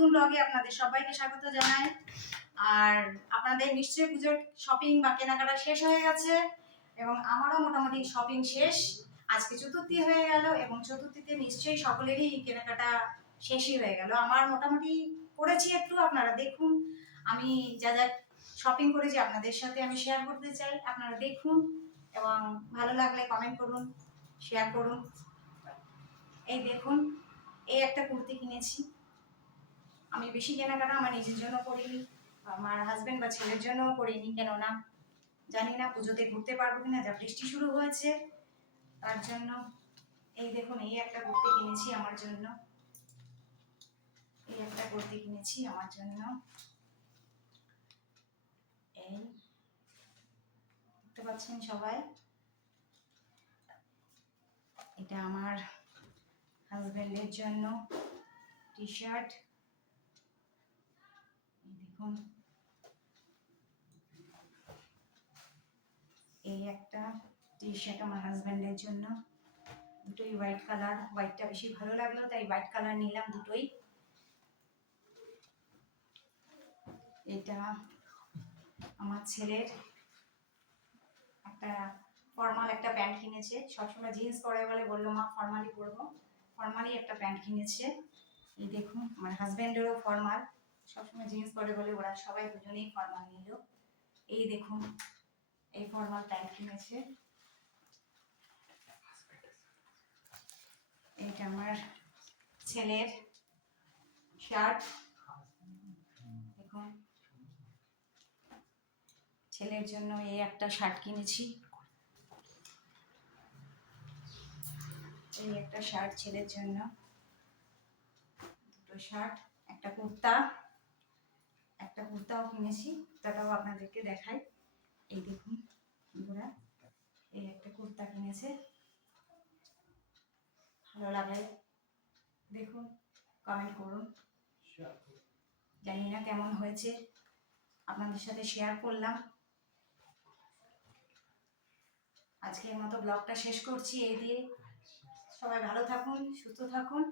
নতুন ব্লগে আপনাদের সবাইকে স্বাগত জানাই। আর আপনাদের নিশ্চয়ই পুজোর শপিং বা কেনাকাটা শেষ হয়ে গেছে এবং আমারও মোটামুটি শপিং শেষ। আজকে চতুর্থী হয়ে গেল এবং চতুর্থীতে নিশ্চয়ই সকলেরই কেনাকাটা শেষই হয়ে গেল। আমার মোটামুটি করেছি একটু, আপনারা দেখুন। আমি যা যা শপিং করেছি আপনাদের সাথে আমি শেয়ার করতে চাই, আপনারা দেখুন এবং ভালো লাগলে কমেন্ট করুন, শেয়ার করুন। এই দেখুন, এই একটা কুর্তি কিনেছি। আমি বেশি কেনাকাটা আমার নিজের জন্য করিনি, আমার হাজবেন্ড বা ছেলের জন্যও করিনি, কেননা জানি না পুজোতে ঘুরতে পারবো কিনা, যা বৃষ্টি শুরু হয়েছে তার জন্য। এই দেখুন, এই একটা কুর্তি কিনেছি আমার জন্য, এই একটা কুর্তি কিনেছি আমার জন্য। এই দেখতে পাচ্ছেন সবাই, এটা আমার হাজবেন্ডের জন্য টি শার্ট। দেখুন, এই একটা টি শার্ট আমার হাজবেন্ডের জন্য, দুটোই হোয়াইট কালার। হোয়াইটটা বেশি ভালো লাগলো তাই হোয়াইট কালার নিলাম দুটোই। এটা আমার ছেলের একটা ফর্মাল একটা প্যান্ট কিনেছে, সবসময় জিন্স পরে বলে, বললো মা ফর্মালি পরবো, ফর্মালি একটা প্যান্ট কিনেছে। এই দেখুন, আমার হাজবেন্ডেরও ফর্মাল, সবসময় জিন্স পরে বলে, ওরা সবাই দুজনেই ফর্মাল নিল। এই দেখুন, এই ফর্মাল প্যান্ট কিনেছে। এইটা আমার ছেলের শার্ট, দেখুন ছেলের জন্য এই একটা শার্ট কিনেছি, এই একটা শার্ট ছেলের জন্য, দুটো শার্ট, একটা কুর্তা, একটা কুর্তাও কিনেছি, কুর্তাটাও আপনাদেরকে দেখাই। এই দেখুন বন্ধুরা, এই একটা কুর্তা কিনেছে, ভালো লাগলে দেখুন, কমেন্ট করুন। জানি না কেমন হয়েছে, আপনাদের সাথে শেয়ার করলাম। আজকের মতো ব্লগটা শেষ করছি এই দিয়ে। সবাই ভালো থাকুন, সুস্থ থাকুন।